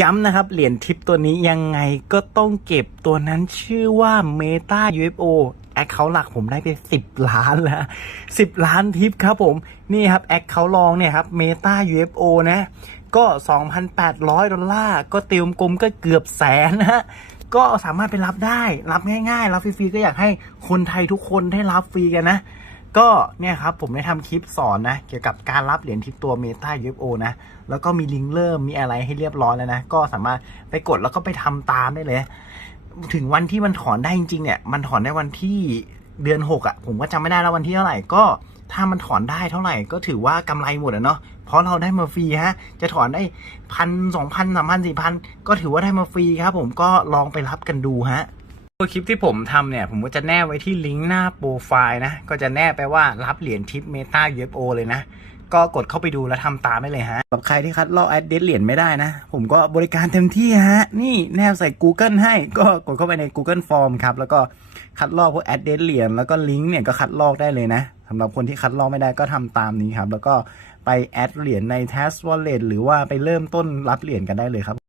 ย้ำนะครับ เหรียญทิปตัวนี้ยังไงก็ต้องเก็บตัวนั้นชื่อว่า Meta UFO แอคเคาท์หลักผมได้ไป 10 ล้านแล้ว10 ล้านทิปครับผม นี่ครับแอคเคาท์ลองเนี่ยครับ Meta UFO นะ ก็ 2,800 ดอลลาร์ ก็เติมกลมก็เกือบแสนนะฮะก็สามารถไปรับได้ รับง่ายๆ รับฟรีๆ ก็อยากให้คนไทยทุกคนได้รับฟรีกันนะ ก็เนี่ยครับผมได้ทำคลิปสอนนะ เกี่ยวกับการรับเหรียญทิปตัว Meta UFO นะ แล้วก็มีลิงก์เริ่มมีอะไรให้เรียบร้อยแล้วนะ ก็สามารถไปกดแล้วก็ไปทำตามได้เลย ถึงวันที่มันถอนได้จริงๆเนี่ย มันถอนได้วันที่เดือนหกอะ่ะ ผมก็จำไม่ได้แล้ววันที่เท่าไหร่ ก็ถ้ามันถอนได้เท่าไหร่ ก็ถือว่ากำไรหมดอะเนาะ เพราะเราได้มาฟรีฮะ จะถอนได้พันสองพันสามพันสี่พันก็ถือว่าได้มาฟรีครับ ผมก็ลองไปรับกันดูฮะ ตัวคลิปที่ผมทำเนี่ย ผมก็จะแนบไว้ที่ลิงก์หน้าโปรไฟล์นะ ก็จะแนบไปว่ารับเหรียญทิปเมตา UFO เลยนะ ก็กดเข้าไปดูแล้วทำตามได้เลยฮะสำหรับใครที่คัดลอกแอดเดสเหรียญไม่ได้นะ ผมก็บริการเต็มที่ฮะ นี่แนบใส่ Google ให้ ก็กดเข้าไปใน Google Form ครับ แล้วก็คัดลอกพวกแอดเดสเหรียญ แล้วก็ลิงก์เนี่ยก็คัดลอกได้เลยนะสำหรับคนที่คัดลอกไม่ได้ก็ทำตามนี้ครับ แล้วก็ไปแอดเหรียญใน t a s Wallet หรือว่าไปเริ่มต้นรับเหรียญกันได้เลยครับ